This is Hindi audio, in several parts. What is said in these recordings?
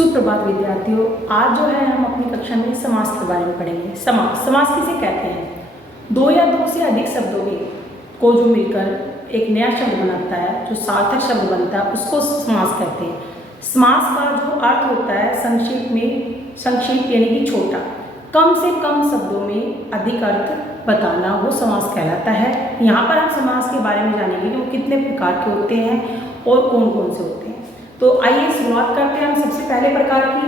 सुप्रभात विद्यार्थियों। आज जो है हम अपनी कक्षा में समास के बारे में पढ़ेंगे। समास किसे कहते हैं? दो या दो से अधिक शब्दों को जो मिलकर एक नया शब्द बनाता है, जो सार्थक शब्द बनता है, उसको समास कहते हैं। समास का जो अर्थ होता है संक्षिप्त यानी कि छोटा, कम से कम शब्दों में अधिक अर्थ बताना, वो समास कहलाता है। यहाँ पर हम समास के बारे में जानेंगे कि वो कितने प्रकार के होते हैं और कौन कौन से होते हैं। तो आइए शुरुआत करते हैं हम सबसे पहले प्रकार की,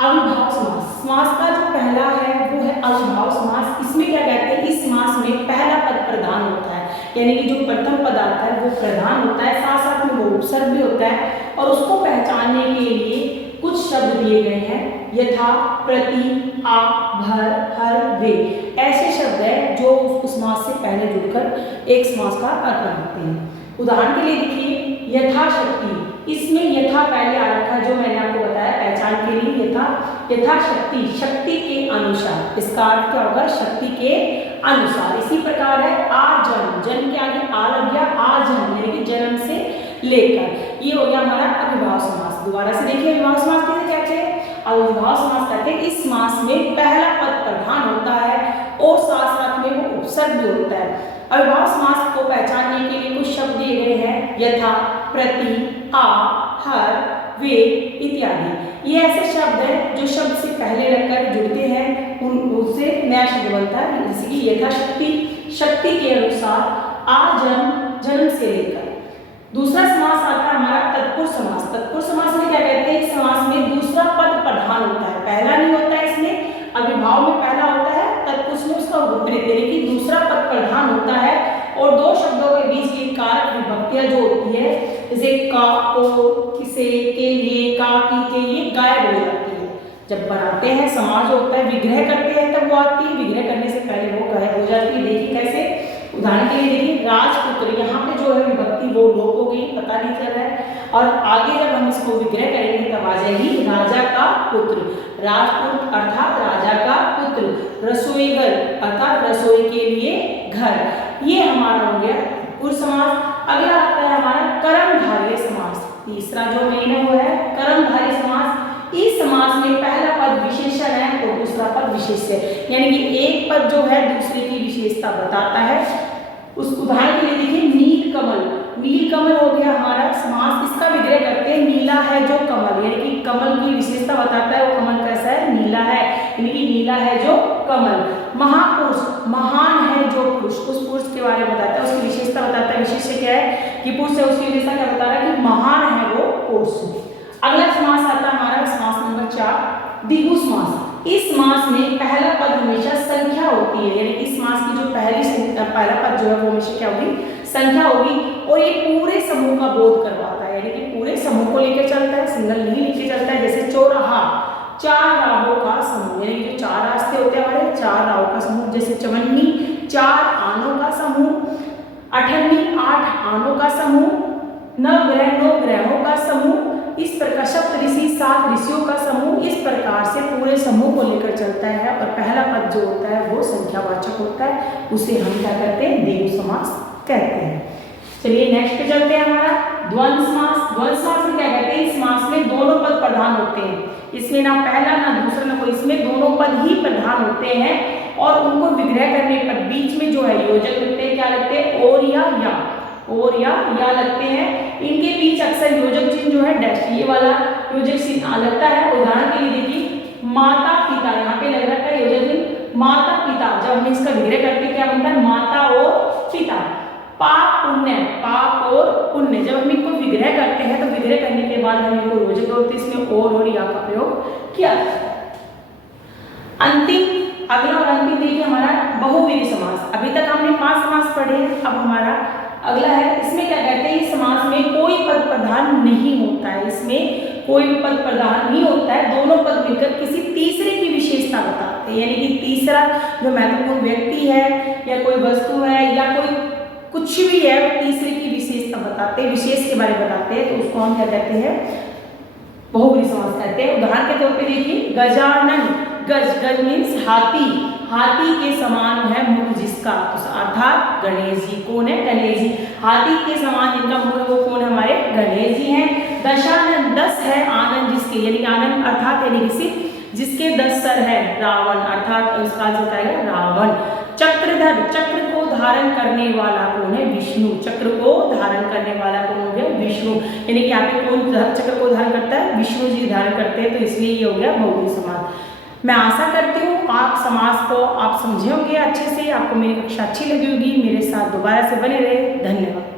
अविभाव समास। समास का जो पहला है वो है अविभाव समास। इसमें क्या कहते हैं, इस समास में पहला पद प्रधान होता है, यानी कि जो प्रथम पद आता है वो प्रधान होता है, साथ साथ में वो उपसर्ग भी होता है, और उसको पहचानने के लिए कुछ शब्द दिए गए हैं, यथा, प्रति, आ, भर, हर, वे। ऐसे शब्द है जो उस समास से पहले जुड़कर एक समास का अर्थ बनाते हैं। उदाहरण के लिए देखिए, यथाशक्ति। इसमें यथा पहले आ रखा है, जो मैंने आपको बताया पहचान के लिए, यथाशक्ति, शक्ति के अनुसार। इसका अर्थ क्या होगा? शक्ति के अनुसार। इसी प्रकार है आजन्म, जन्म के आगे आ लग गया, आजन्म यानी कि जन्म से लेकर। ये हो गया हमारा अविभाव समास। दोबारा से देखिए, अविभाव समास किसे कहते हैं? अविभाव समास कहते हैं इस समास में पहला पद प्रधान होता है और साथ साथ में वो उपसर्ग भी होता है। अविभाव समास को पहचानने के लिए कुछ शब्द दिए गए हैं, यथा, प्रति, आ, हर, वे इत्यादि। ये ऐसे शब्द हैं जो शब्द से पहले लगकर जुड़ते हैं, उनसे नया शब्द बनता है। जैसे कि यथाशक्ति, शक्ति के अनुसार, आजन्म, जन्म से लेकर। दूसरा समास आता है हमारा तत्पुरुष समास। तत्पुरुष समास में क्या कहते हैं? इस समास में दूसरा पद प्रधान होता है, पहला नहीं होता है। इसमें अविभाव में पहला होता है, तत्पुरुष में उसका विपरीत यानी कि दूसरा पद प्रधान होता है, और दो शब्दों के बीच की कारक विभक्तियां जो होती है, जैसे का, को, किसे, के लिए, का, की, के लिए, गायब हो जाती है। जब बनाते हैं समास जो होता है, विग्रह करते हैं तब वो आती है, विग्रह करने से पहले वो गायब हो जाती है। देखिए कैसे, उदाहरण के लिए देखिए, राजपुत्र, यहाँ पे जो है विभक्ति वो लोप हो गई, पता नहीं चल रहा है, और आगे जब हम इसको विग्रह करेंगे तब आ जाएगी राजा का पुत्र। राजपुत्र अर्थात राजा का पुत्र, रसोईघर अर्थात रसोई के लिए घर। ये हमारा हो गया पुरुष समास। अगला आता है हमारा कर्मधारय समास। तीसरा जो महीना वो है कर्मधारय समास। इस समास में पहला पद विशेषण है और दूसरा पद विशेष है, यानी कि एक पद जो है दूसरे की विशेषता बताता है। उस उदाहरण के लिए देखिए, नील कमल। नील कमल हो गया हमारा समास। इसका विग्रह करते हैं, नीला है जो कमल, यानी कि कमल की विशेषता बताता है, वो कमल कैसा है? नीला है, यानी कि नीला है जो कमल। महापुरुष, महान है जो पुरुष, उस पुरुष के बारे में बताता है, उसकी विशेषता बताता है। विशेषण क्या है कि पुरुष है, उसकी विशेषता क्या बता रहा है कि महान है वो पुरुष। अगला समास आता है हमारा समास नंबर 4, द्विगु समास। इस समास में पहला पद हमेशा संख्या होती है, यानी इस समास की जो पहला पद जो है वो हमेशा क्या होगी? संख्या होगी, और ये पूरे समूह का बोध करवाता है, यानी कि पूरे समूह को लेकर चलता है, सिंगल नहीं लेके चलता है। जैसे चौराहा, चार राहों का समूह, यानी कि जो चार रास्ते होते हैं हमारे, चार राहों का समूह। जैसे चवन्नी, चार आनों का समूह। अठन्नी, 8 आनों का समूह। नवग्रह, 9 ग्रहों का समूह। इस प्रकार सप्तऋषि, 7 ऋषियों का समूह। इस प्रकार से पूरे समूह को लेकर चलता है, और पहला पद जो होता है वो संख्यावाचक होता है, उसे हम क्या कहते हैं? द्विगु समास कहते हैं। चलिए नेक्स्ट पे चलते हैं हमारा द्वंद्व समास। द्वंद्व समास में क्या कहते हैं? इस समास में दोनों पद प्रधान होते हैं। इसमें ना पहला ना दूसरा ना कोई, इसमें दोनों पद ही प्रधान होते हैं, और उनको विग्रह करने पर बीच में जो है योजक लगते हैं। क्या लगते हैं? और या लगते हैं। इनके बीच अक्सर योजक चिन्ह जो है डैश, ये वाला योजक चिन्ह लगता है। उदाहरण के लिए देखिए, माता पिता, यहाँ पे लग रहा है योजक चिन्ह माता पिता। जब हम इसका विग्रह करते हैं क्या बनता है? माता और पिता। पाप पुण्य, पाप और पुण्य। जब हम इनको विग्रह करते हैं तो विग्रह करने के बाद हम इनको योजक होते हैं, इसमें और या का प्रयोग किया जाता है। अंतिम, अगला और अंतिम देखिए हमारा बहुव्रीहि समास। अभी तक हमने 5 समास पढ़े, अब हमारा अगला है। इसमें क्या कहते हैं? इस समास में कोई पद प्रधान नहीं होता है, इसमें कोई भी पद प्रधान नहीं होता है। दोनों पद मिलकर किसी तीसरे की विशेषता बताते हैं, यानी कि तीसरा जो महत्वपूर्ण व्यक्ति है या कोई वस्तु है या कोई कुछ भी है, वो तीसरे की विशेषता बताते हैं, विशेष के बारे में बताते हैं, तो उसको हम क्या कहते हैं? बहुव्रीहि समास कहते हैं। उदाहरण के तौर पे देखिए, गजानन। गज मीन्स हाथी, हाथी के समान है मुख जिसका, तो अर्थात गणेश जी। कौन है? गणेश जी। हाथी के समान जिनका मुख है वो कौन है? हमारे गणेश जी हैं। दशानन 10 है आनंद जिसके, यानी आनंद अर्थात यानी किसी जिसके 10 सर है। रावण अर्थात इसका जो है रावण। चक्रधर, चक्र को धारण करने वाला कौन है? विष्णु। चक्र को धारण करने वाला कौन हो गया? विष्णु। यानी कि यहाँ पे कौन चक्र को धारण करता है? विष्णु जी धारण करते हैं, तो इसलिए ये हो गया बहुव्रीहि समास। मैं आशा करती हूँ आप समास को आप समझे होंगे अच्छे से, आपको मेरी कक्षा अच्छी लगी होगी। मेरे साथ दोबारा से बने रहे। धन्यवाद।